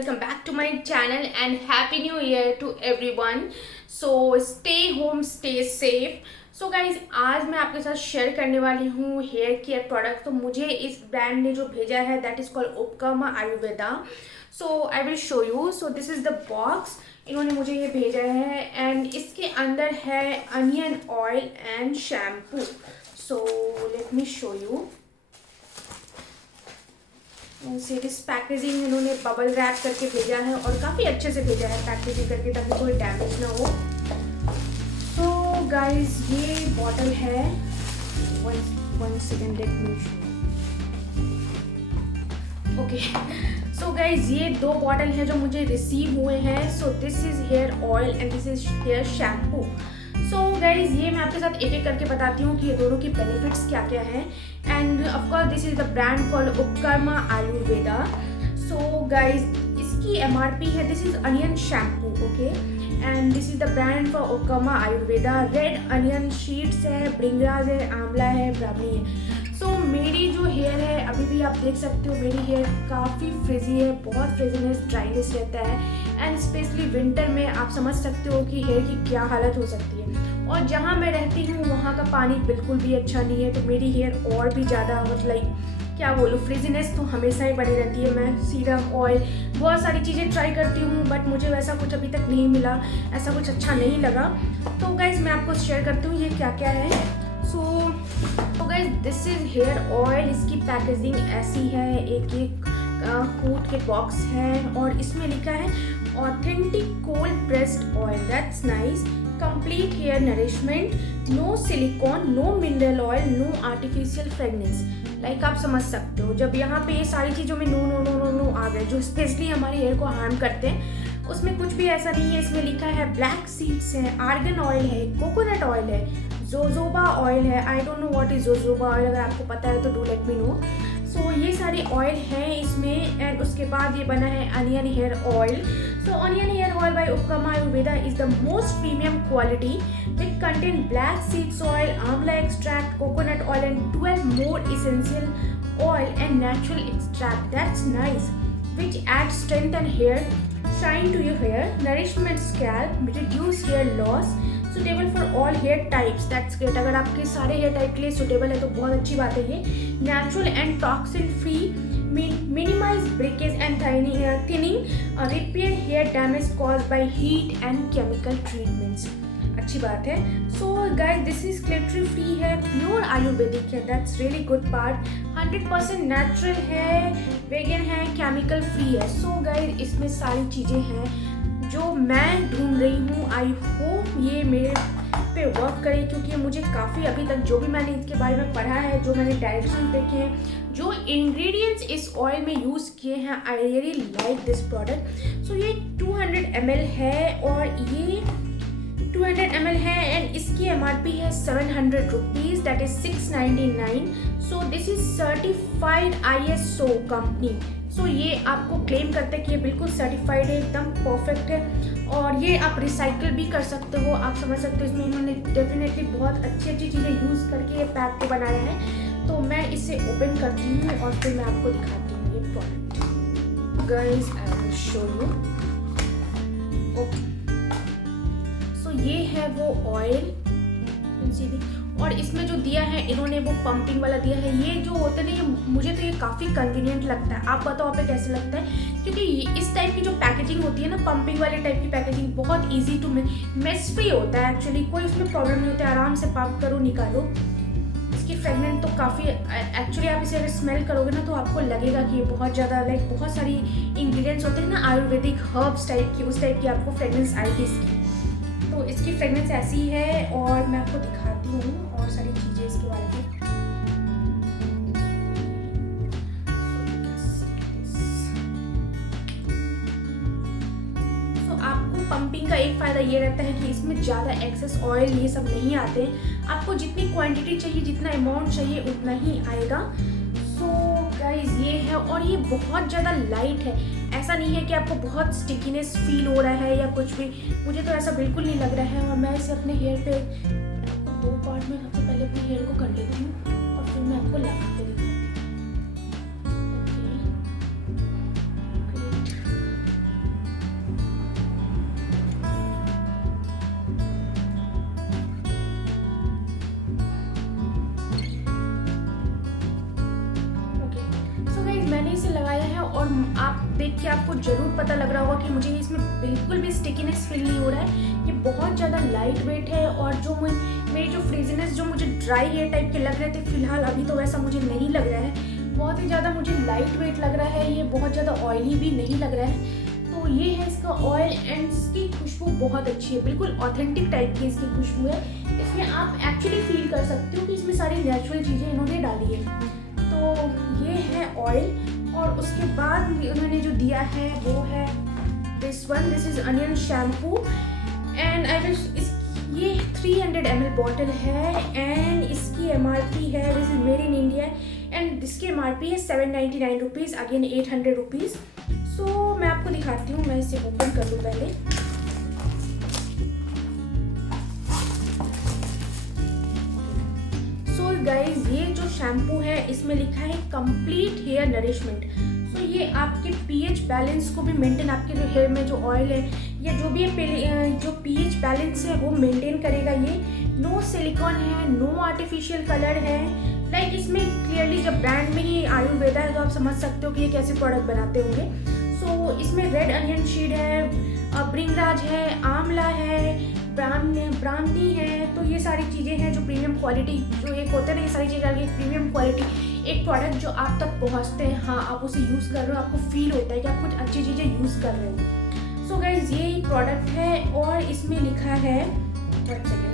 welcome back to my channel and happy new year to everyone. So stay home, stay safe. So guys, आज मैं आपके साथ share करने वाली हूँ हेयर केयर प्रोडक्ट. तो मुझे इस ब्रांड ने जो भेजा है that is called Upakarma Ayurveda. So I will show you. So this is the box. इन्होंने मुझे ये भेजा है एंड इसके अंदर है onion oil and shampoo. So let me show you. Series packaging इन्होंने बबल रैप करके भेजा है और काफ़ी अच्छे से भेजा है पैकेजिंग करके ताकि कोई डैमेज ना हो. तो गाइस ये बॉटल है. One second let me show. Okay. So guys ये दो बॉटल है जो मुझे रिसीव हुए हैं. सो this is here oil and this is here shampoo. So guys ये मैं आपके साथ एक एक करके बताती हूँ कि ये दोनों की बेनिफिट्स क्या क्या हैं. And of course this is the brand called Upakarma Ayurveda. So guys इसकी MRP है. This is onion shampoo. Okay. And this is the brand for Upakarma Ayurveda. Red onion seeds है, ब्रिंगराज है, आंवला है, ब्राह्मणी है. सो मेरी जो हेयर है अभी भी आप देख सकते हो मेरी हेयर काफ़ी फ्रिजी है. बहुत फ्रिजीनेस ड्राइनेस रहता है एंड स्पेशली विंटर में आप समझ सकते हो कि हेयर की क्या हालत हो सकती है. और जहाँ मैं रहती हूँ वहाँ का पानी बिल्कुल भी अच्छा नहीं है. तो मेरी हेयर और भी ज़्यादा मतलब क्या बोलूँ, फ्रिजीनेस तो हमेशा ही बनी रहती है. मैं सीरम, ऑयल, बहुत सारी चीज़ें ट्राई करती हूँ बट मुझे वैसा कुछ अभी तक नहीं मिला. ऐसा कुछ अच्छा नहीं लगा. तो गाइज मैं आपको शेयर करती हूँ ये क्या क्या है. So guys this is here oil. इसकी पैकेजिंग ऐसी है. एक एक कूट के बॉक्स है और इसमें लिखा है authentic cold pressed oil. That's nice. Complete hair nourishment, no silicone, no mineral oil, no artificial fragrance. Like आप समझ सकते हो जब यहाँ पे ये सारी चीज़ों में no no no no no आ गए जो स्पेशली हमारे हेयर को हार्म करते हैं, उसमें कुछ भी ऐसा नहीं है. इसमें लिखा है ब्लैक सीड्स है, आर्गन ऑयल है, कोकोनट ऑयल है, जोजोबा ऑयल है. आई don't know what is jojoba oil. अगर आपको पता है तो डू लेट मी नो. सो ये सारे ऑयल हैं इसमें. एंड उसके बाद ये बना है onion hair oil. So onion hair oil by Upkama Ayurveda is the most premium quality. It contains black seeds oil, amla extract, coconut oil and 12 more essential oil and natural extract. That's nice. Which adds strength and hair shine to your hair, nourishment scalp, reduce hair loss. Suitable for all hair types. That's great. अगर आपके सारे hair type के लिए suitable है तो बहुत अच्छी बात है ये. Natural and toxin free. Minimize breakage and thinning, repair hair damage caused by heat and chemical treatments. अच्छी बात है. So guys this is calorie free है, pure आयुर्वेदिक है. That's really good part. 100% natural है, vegan है, chemical free है. So guys इसमें सारी चीज़ें हैं जो मैं ढूंढ रही हूँ. आई होप ये मेरे पे वर्क करे क्योंकि मुझे काफ़ी अभी तक जो भी मैंने इसके बारे में पढ़ा है, जो मैंने डायरेक्शन देखे हैं, जो इंग्रेडिएंट्स इस ऑयल में यूज़ किए हैं, I really like this product. So ये 200 ml है और ये 200 ml है एंड इसकी MRP है 700 rupees. That is 699. So this is certified ISO company. सो ये आपको क्लेम करते हैं कि ये बिल्कुल सर्टिफाइड है, एकदम परफेक्ट है और ये आप रिसाइकल भी कर सकते हो. आप समझ सकते हो इसमें इन्होंने डेफिनेटली बहुत अच्छी अच्छी चीज़ें यूज़ करके ये पैक को बनाया है. तो मैं इसे ओपन करती हूँ और फिर मैं आपको दिखाती हूँ ये product. Guys I will show you. Okay. So ये है वो ऑयल और इसमें जो दिया है इन्होंने वो पंपिंग वाला दिया है. ये जो होता है ना, ये मुझे तो ये काफ़ी कन्वीनियंट लगता है. आप बताओ आप पे कैसे लगता है? क्योंकि इस टाइप की जो पैकेजिंग होती है ना, पंपिंग वाले टाइप की पैकेजिंग, बहुत इजी टू मेस फ्री होता है. एक्चुअली कोई उसमें प्रॉब्लम नहीं होता है. आराम से पंप करो, निकालो. इसकी फ्रेगनेंस तो काफ़ी एक्चुअली आप इसे अगर स्मेल करोगे ना तो आपको लगेगा कि ये बहुत ज़्यादा लाइक बहुत सारी इंग्रेडिएंट्स होते हैं ना आयुर्वेदिक हर्ब्स टाइप की, उस टाइप की आपको फ्रेगनेंस आएगी इसकी. तो इसकी फ्रेगनेंस ऐसी है और मैं आपको दिखाती हूँ और सारी चीज़ें इसके बारे में. तो आपको पंपिंग का एक फ़ायदा ये रहता है कि इसमें ज़्यादा एक्सेस ऑयल ये सब नहीं आते. आपको जितनी क्वांटिटी चाहिए, जितना अमाउंट चाहिए उतना ही आएगा. सो गाइज ये है और ये बहुत ज़्यादा लाइट है. ऐसा नहीं है कि आपको बहुत स्टिकीनेस फील हो रहा है या कुछ भी. मुझे तो ऐसा बिल्कुल नहीं लग रहा है. और मैं इसे अपने हेयर पे दो पार्ट में सबसे पहले अपने हेयर को कर लेती हूँ और फिर मैं आपको लगा के दिखाती हूँ. और आप देख के आपको ज़रूर पता लग रहा होगा कि मुझे इसमें बिल्कुल भी स्टिकीनेस फील नहीं हो रहा है। ये बहुत ज़्यादा लाइट वेट है और जो मेरी जो फ्रीजीनेस जो मुझे ड्राई हेयर टाइप के लग रहे थे फिलहाल अभी तो वैसा मुझे नहीं लग रहा है। बहुत ही ज़्यादा मुझे लाइट वेट लग रहा है, ये बहुत ज़्यादा ऑयली भी नहीं लग रहा है। तो ये है इसका ऑयल एंड इसकी खुशबू बहुत अच्छी है, बिल्कुल ऑथेंटिक टाइप की इसकी खुशबू है। इसमें आप एक्चुअली फील कर सकते हो कि इसमें सारी नेचुरल चीज़ें इन्होंने डाली है। तो ये है ऑयल और उसके बाद उन्होंने जो दिया है वो है this is onion shampoo and I wish ये 300 ml बॉटल है एंड इसकी MRP है, this is made in India and इसकी MRP है 799 रुपीज़, अगेन 800 रुपीज़। सो मैं आपको दिखाती हूँ, मैं इसे ओपन कर लूँ पहले। सो गाइज ये जो शैम्पू है इसमें लिखा है कंप्लीट हेयर नरिशमेंट। सो ये आपके pH बैलेंस को भी मेंटेन, आपके जो हेयर में जो ऑयल है या जो भी जो pH बैलेंस है वो मेंटेन करेगा। ये नो सिलिकॉन है, नो आर्टिफिशियल कलर है। लाइक इसमें क्लियरली जब ब्रांड में ही आयुर्वेदा है तो आप समझ सकते हो कि ये कैसे प्रोडक्ट बनाते होंगे। सो इसमें रेड अनियन सीड है, भृंगराज है, आंवला है, ब्राह्मणी है। तो ये सारी चीज़ें हैं जो प्रीमियम क्वालिटी जो एक होते हैं ना, ये सारी चीज़ें आगे प्रीमियम क्वालिटी एक प्रोडक्ट जो आप तक पहुंचते हैं, हाँ आप उसे यूज़ कर रहे हो, आपको फील होता है कि आप कुछ अच्छी चीज़ें यूज़ कर रहे हो। सो गाइज ये प्रोडक्ट है और इसमें लिखा है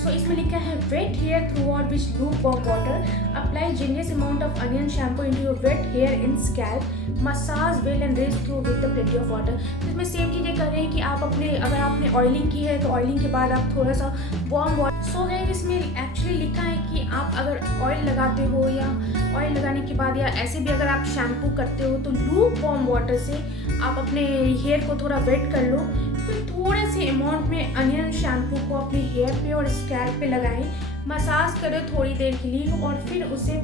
सो इसमें लिखा है wet hair throughout with lukewarm water, apply generous amount of onion shampoo into your wet hair in scalp, massage well and rest through with the plenty of water. तो इसमें सेम चीज़ें कर रहे हैं कि आप अपने अगर आपने ऑयलिंग की है तो ऑयलिंग के बाद आप थोड़ा सा वार्म वाटर। सो गाइस इसमें एक्चुअली लिखा है कि आप अगर ऑयल लगाते हो या ऑयल लगाने के बाद या ऐसे भी अगर आप शैम्पू करते हो तो लूप वार्म वाटर से आप अपने हेयर को थोड़ा वेट कर लो, फिर थोड़े से अमाउंट में अनियन शैम्पू को अपने हेयर पे और स्कैल्प पे लगाएं, मसाज करें थोड़ी देर के लिए और फिर उसे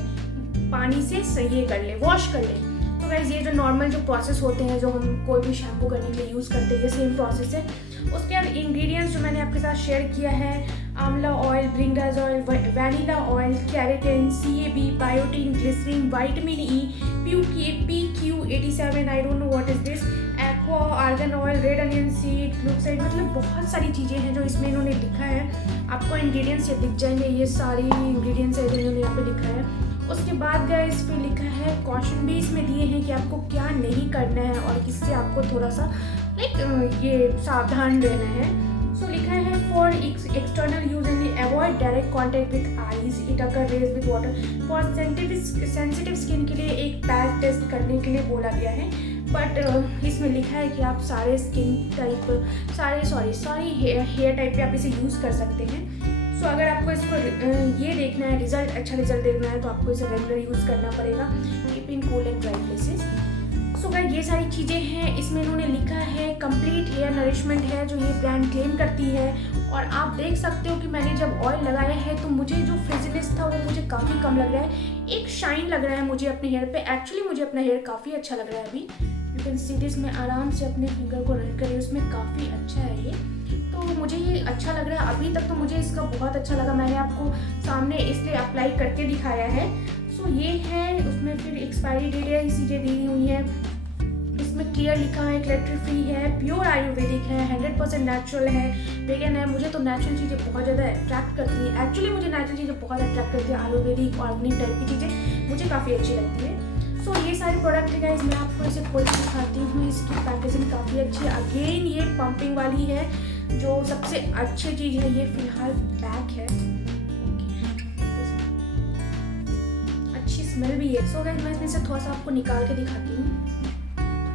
पानी से सही कर ले, वॉश कर ले। तो गाइस ये जो नॉर्मल जो प्रोसेस होते हैं जो हम कोई भी शैम्पू करने के लिए यूज़ करते हैं ये सेम प्रोसेस है। उसके बाद इंग्रेडिएंट्स जो मैंने आपके साथ शेयर किया है, amla oil, bhringraj oil, vanilla oil, keratin, CAB, biotin, glycerin, vitamin E, PQ87, I don't know what is this, aqua, argan oil, red onion seed, glucoside, मतलब बहुत सारी चीज़ें हैं जो इसमें इन्होंने लिखा है। आपको इंग्रेडिएंट्स ये दिख जाएंगे, ये सारी इंग्रेडिएंट्स है जो इन्होंने यहाँ पे लिखा है। उसके बाद गाइस फिर लिखा है कॉशन भी इसमें दिए हैं कि आपको क्या नहीं करना है और किससे आपको थोड़ा सा लाइक ये सावधान रहना है। सो लिखा है for external use and avoid direct contact with eyes, it occur rinse with water. For sensitive skin के लिए एक पैच टेस्ट करने के लिए बोला गया है, बट इसमें लिखा है कि आप सारे स्किन टाइप सारी हेयर टाइप पे आप इसे यूज़ कर सकते हैं। सो अगर आपको इसको ये देखना है अच्छा रिजल्ट देखना है तो आपको इसे रेगुलर यूज़ करना पड़ेगा। Keep in cool and dry places. So guys ये सारी चीज़ें हैं, इसमें इन्होंने लिखा है कंप्लीट हेयर नरिशमेंट है जो ये ब्रांड क्लेम करती है। और आप देख सकते हो कि मैंने जब ऑयल लगाया है तो मुझे जो फ्रिजीनेस था वो मुझे काफ़ी कम लग रहा है, एक शाइन लग रहा है मुझे अपने हेयर पे। एक्चुअली मुझे अपना हेयर काफ़ी अच्छा लग रहा है अभी, यू कैन सी दिस। मैं आराम से अपने फिंगर को रन करें, उसमें काफ़ी अच्छा है ये, तो मुझे ये अच्छा लग रहा है अभी तक। तो मुझे इसका बहुत अच्छा लगा, मैंने आपको सामने इसलिए अप्लाई करके दिखाया है। सो ये है, उसमें फिर एक्सपायरी डेट है चीज़ें दी हुई है, इसमें क्लियर लिखा है क्लैटरी फ्री है, प्योर आयुर्वेदिक है, 100% नेचुरल है, वेगन है। मुझे तो नेचुरल चीज़ें बहुत ज़्यादा अट्रैक्ट करती हैं, एक्चुअली मुझे नेचुरल चीज़ें बहुत अट्रैक्ट करती है, आयुर्वेदिक ऑर्गेनिक टाइप की चीज़ें मुझे काफ़ी अच्छी लगती है। सो ये सारे प्रोडक्ट है गाइस, मैं आपको इसे खोल के दिखाती हूँ। इसकी पैकेजिंग काफ़ी अच्छी है, अगेन ये पंपिंग वाली है जो सबसे अच्छी चीज़ है। ये फिलहाल पैक है, अच्छी स्मेल भी है। सो गाइस मैं इसमें से थोड़ा सा आपको निकाल के दिखाती हूँ,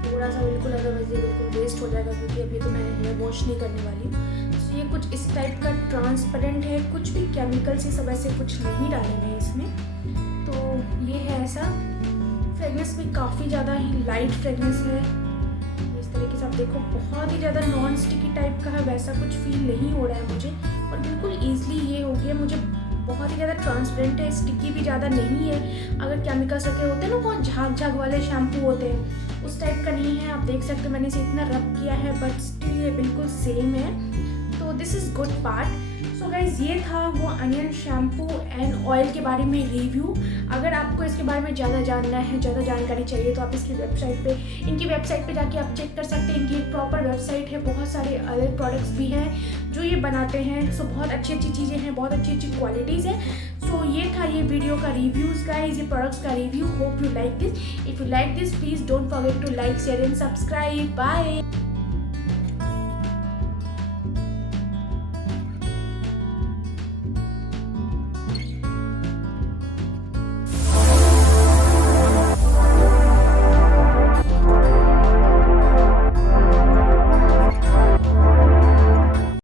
थोड़ा सा बिल्कुल, अदरवाइज ये बिल्कुल वेस्ट हो जाएगा क्योंकि अभी तो मैं हेयर वॉश नहीं करने वाली हूँ। सो ये कुछ इस टाइप का ट्रांसपेरेंट है, कुछ भी केमिकल से सब ऐसे कुछ नहीं डाले हुए हैं इसमें। तो ये है ऐसा, फ्रेगनेंस भी काफ़ी ज़्यादा ही लाइट फ्रेगनेंस है। इस तरीके से आप देखो बहुत ही ज़्यादा नॉन स्टिकी टाइप का है, वैसा कुछ फील नहीं हो रहा है मुझे, और बिल्कुल ईजिली ये हो गया। मुझे बहुत ही ज़्यादा ट्रांसपेरेंट है, स्टिकी भी ज़्यादा नहीं है। अगर केमिकल सके होते हैं ना बहुत झाग वाले शैम्पू होते हैं, उस टाइप का नहीं है। आप देख सकते हो मैंने इसे इतना रब किया है बट स्टिल ये बिल्कुल सेम है, तो this is good part. So guys guys ये था वो अनियन शैम्पू एंड ऑयल के बारे में रिव्यू। अगर आपको इसके बारे में ज़्यादा जानना है, ज़्यादा जानकारी चाहिए तो आप इनकी वेबसाइट पे जाके आप चेक कर सकते हैं। इनकी एक प्रॉपर वेबसाइट है, बहुत सारे अदर प्रोडक्ट्स भी हैं जो ये बनाते हैं। सो बहुत अच्छी अच्छी चीज़ें हैं, बहुत अच्छी अच्छी क्वालिटीज़ हैं। सो ये था ये वीडियो का रिव्यूज़ गाइज, ये प्रोडक्ट्स का review. Hope you like this. If you like this please don't forget to like, share and subscribe. Bye.